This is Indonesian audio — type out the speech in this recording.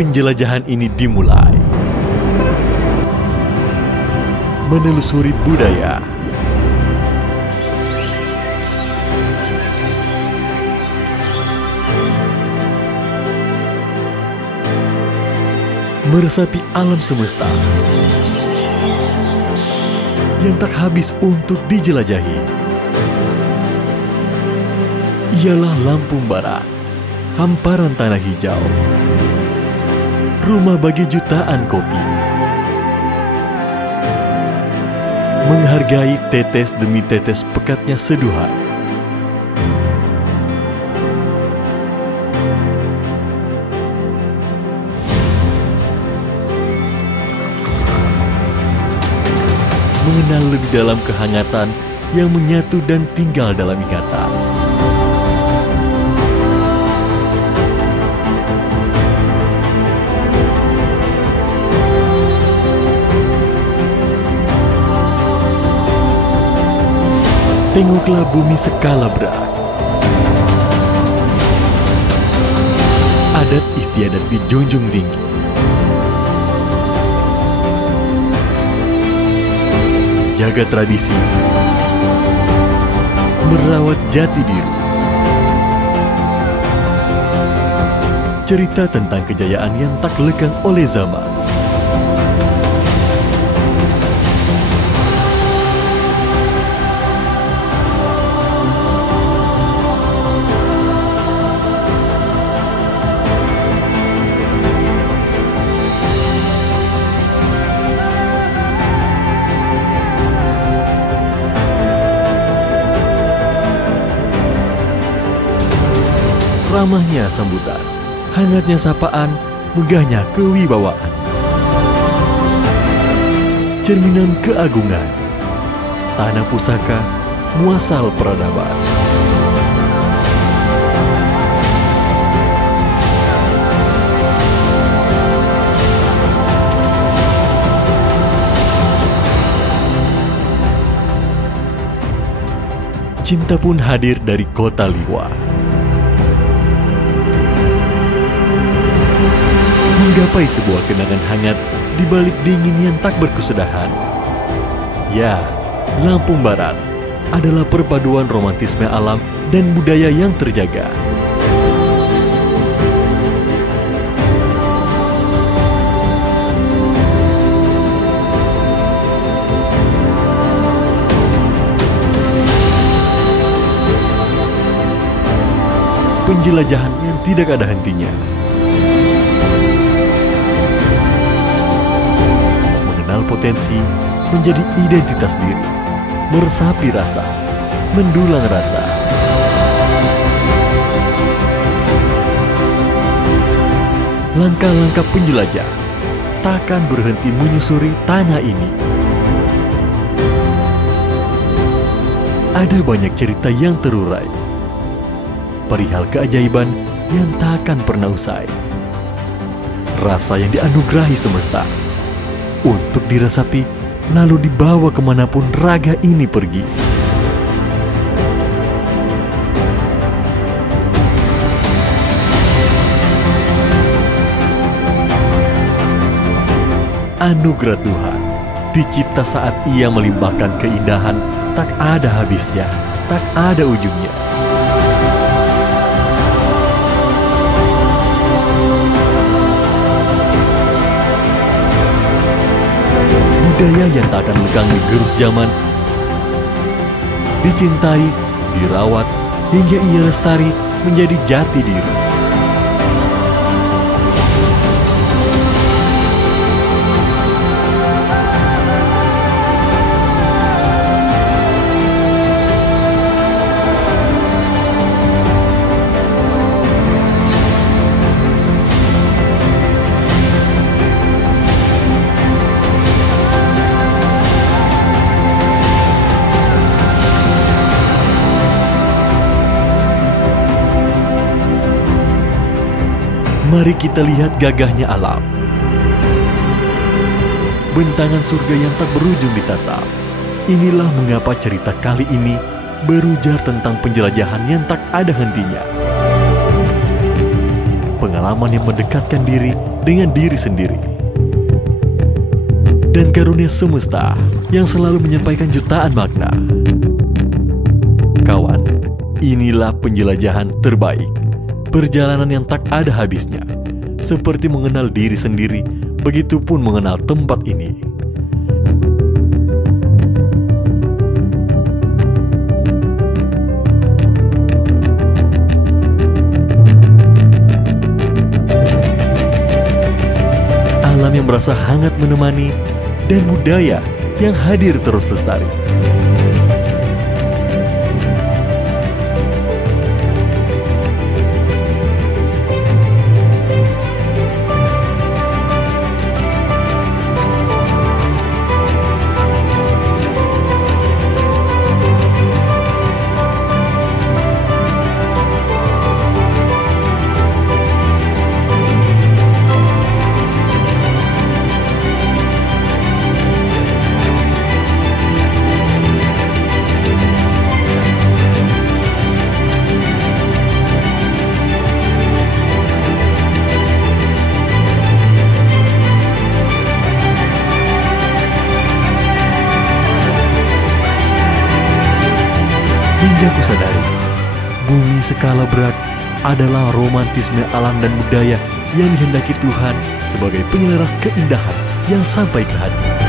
penjelajahan ini dimulai. Menelusuri budaya, meresapi alam semesta yang tak habis untuk dijelajahi. Ialah Lampung Barat, hamparan tanah hijau, rumah bagi jutaan kopi. Menghargai tetes demi tetes pekatnya seduhan. Mengenal lebih dalam kehangatan yang menyatu dan tinggal dalam ingatan. Tengoklah bumi skala berat. Adat istiadat dijunjung tinggi. Jaga tradisi, merawat jati diri. Cerita tentang kejayaan yang tak lekang oleh zaman. Ramahnya sambutan, hangatnya sapaan, megahnya kewibawaan. Cerminan keagungan, tanah pusaka, muasal peradaban. Cinta pun hadir dari kota Liwa. Menggapai sebuah kenangan hangat di balik dingin yang tak berkesudahan. Ya, Lampung Barat adalah perpaduan romantisme alam dan budaya yang terjaga. Penjelajahan yang tidak ada hentinya. Potensi menjadi identitas diri, meresapi rasa, mendulang rasa. Langkah-langkah penjelajah takkan berhenti menyusuri tanah ini. Ada banyak cerita yang terurai, perihal keajaiban yang takkan pernah usai. Rasa yang dianugerahi semesta untuk dirasapi, lalu dibawa kemanapun raga ini pergi. Anugerah Tuhan dicipta saat Ia melimpahkan keindahan, tak ada habisnya, tak ada ujungnya. Budaya yang tak akan lekang di gerus zaman, dicintai, dirawat, hingga ia lestari menjadi jati diri. Mari kita lihat gagahnya alam. Bentangan surga yang tak berujung ditatap. Inilah mengapa cerita kali ini berujar tentang penjelajahan yang tak ada hentinya. pengalaman yang mendekatkan diri dengan diri sendiri. Dan karunia semesta yang selalu menyampaikan jutaan makna. Kawan, inilah penjelajahan terbaik. Perjalanan yang tak ada habisnya. Seperti mengenal diri sendiri, begitupun mengenal tempat ini. Alam yang merasa hangat menemani, dan budaya yang hadir terus lestari. Hingga kusadari, bumi skala berat adalah romantisme alam dan budaya yang dihendaki Tuhan sebagai penyelaras keindahan yang sampai ke hati.